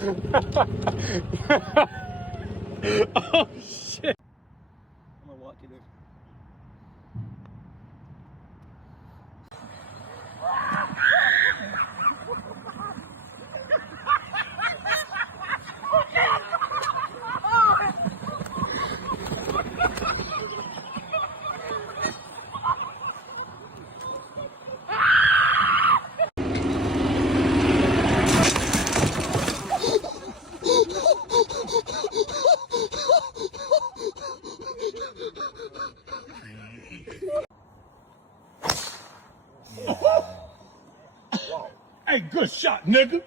Oh shit. I'm gonna walk you there. Hey, good shot, nigga.